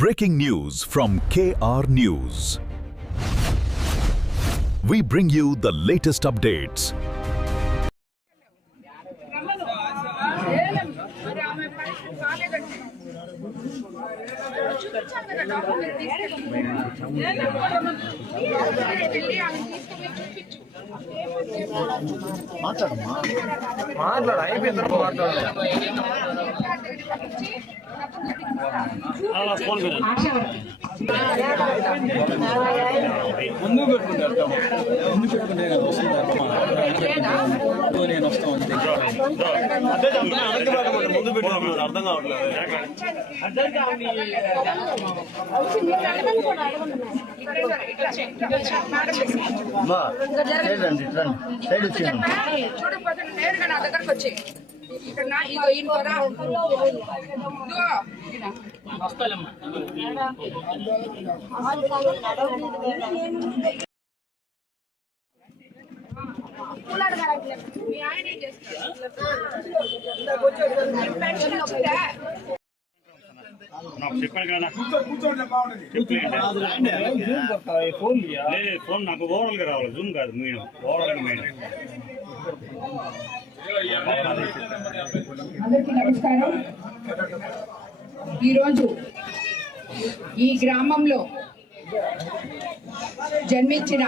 Breaking news from KR News. We bring you the latest updates. మాట్లాడు అయిపోయింది ముందు పెట్టుకుంటారు నేను వస్తాను ముందు పెట్టుకుంటారు అర్థం కావట్లేదు నేరుగా నా దగ్గరకు వచ్చి ఇక్కడ చెప్పాను కదా ఫోన్ నాకు ఓవరాల్ గా రావాలి జూమ్ కాదు మెయిన్ ఓవరాల్ గా మెయిన్. అందరికీ నమస్కారం. ఈరోజు ఈ గ్రామంలో జన్మించిన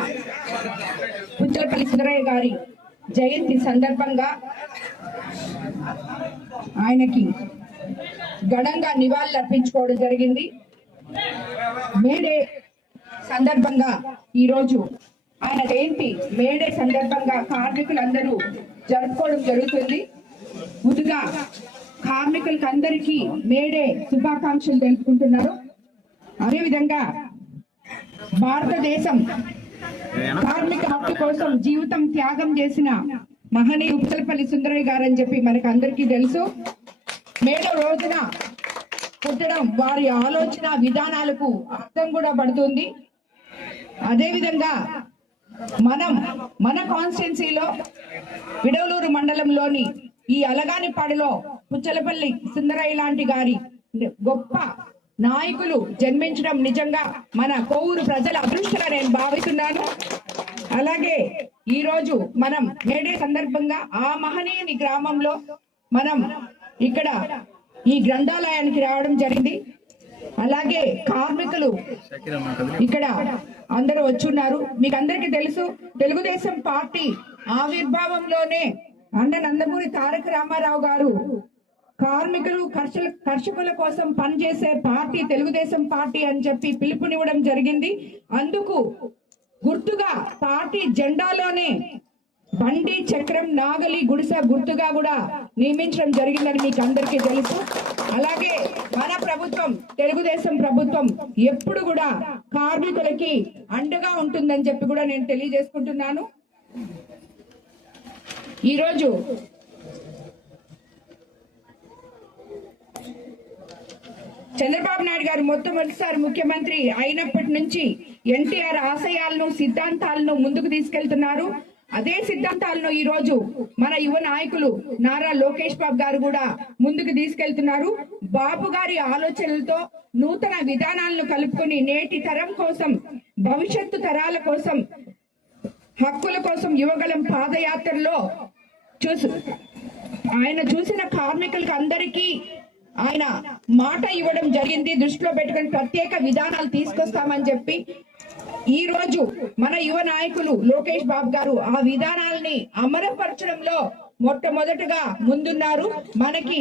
పుచ్చలపల్లి సుందరయ్య గారి జయంతి సందర్భంగా ఆయనకి ఘనంగా నివాళులు అర్పించుకోవడం జరిగింది. మేడే సందర్భంగా ఈరోజు ఆయన జయంతి మేడే సందర్భంగా కార్మికులందరూ జరుపుకోవడం జరుగుతుంది. ముందుగా కార్మికులకి అందరికీ మేడే శుభాకాంక్షలు తెలుపుకుంటున్నారు. అదేవిధంగా భారతదేశం కార్మిక హక్కు కోసం జీవితం త్యాగం చేసిన మహనీయ పుచ్చలపల్లి సుందరయ్య గారు అని చెప్పి మనకు అందరికీ తెలుసు. మేడే రోజున పుట్టడం వారి ఆలోచన విధానాలకు అర్థం కూడా పడుతుంది. అదేవిధంగా మన కాన్స్టిట్యున్సీలో విడవలూరు మండలంలోని ఈ అలగానిపాడులో పుచ్చలపల్లి సుందరయ్య లాంటి గారి గొప్ప నాయకులు జన్మించడం నిజంగా మన కోవూరు ప్రజల అదృష్టంగా నేను భావిస్తున్నాను. అలాగే ఈ రోజు మనం మేడే సందర్భంగా ఆ మహనీయుని గ్రామంలో మనం ఇక్కడ ఈ గ్రంథాలయానికి రావడం జరిగింది. అలాగే కార్మికులు ఇక్కడ అందరూ వచ్చున్నారు. మీకు అందరికీ తెలుసు, తెలుగుదేశం పార్టీ ఆవిర్భావంలోనే అన్న నందమూరి తారక రామారావు గారు కార్మికులు కర్షకుల కోసం పనిచేసే పార్టీ తెలుగుదేశం పార్టీ అని చెప్పి పిలుపునివ్వడం జరిగింది. అందుకు గుర్తుగా పార్టీ జెండాలోనే బండి, చక్రం, నాగలి, గుడిసె గుర్తుగా కూడా నియమించడం జరిగిందని మీకు అందరికీ తెలుసు. అలాగే మన ప్రభుత్వం తెలుగుదేశం ప్రభుత్వం ఎప్పుడు కూడా కార్మికులకి అండగా ఉంటుందని చెప్పి కూడా నేను తెలియజేసుకుంటున్నాను. ఈరోజు చంద్రబాబు నాయుడు గారు మొట్టమొదటిసారి ముఖ్యమంత్రి అయినప్పటి నుంచి ఎన్టీఆర్ ఆశయాలను, సిద్ధాంతాలను ముందుకు తీసుకెళ్తున్నారు. అదే సిద్ధాంతాలను ఈ రోజు మన యువ నాయకులు నారా లోకేష్ బాబు గారు కూడా ముందుకు తీసుకెళ్తున్నారు. బాబు గారి ఆలోచనలతో నూతన విధానాలను కలుపుకొని నేటి తరం కోసం, భవిష్యత్తు తరాల కోసం, హక్కుల కోసం యువగలం పాదయాత్రలో ఆయన చూసిన కార్మికులకు అందరికీ ఆయన మాట ఇవ్వడం జరిగింది. దృష్టిలో పెట్టుకుని ప్రత్యేక విధానాలు తీసుకొస్తామని చెప్పి ఈ రోజు మన యువ నాయకులు లోకేష్ బాబు గారు ఆ విధానాల్ని అమలుపరచడంలో మొట్టమొదటగా ముందున్నారు. మనకి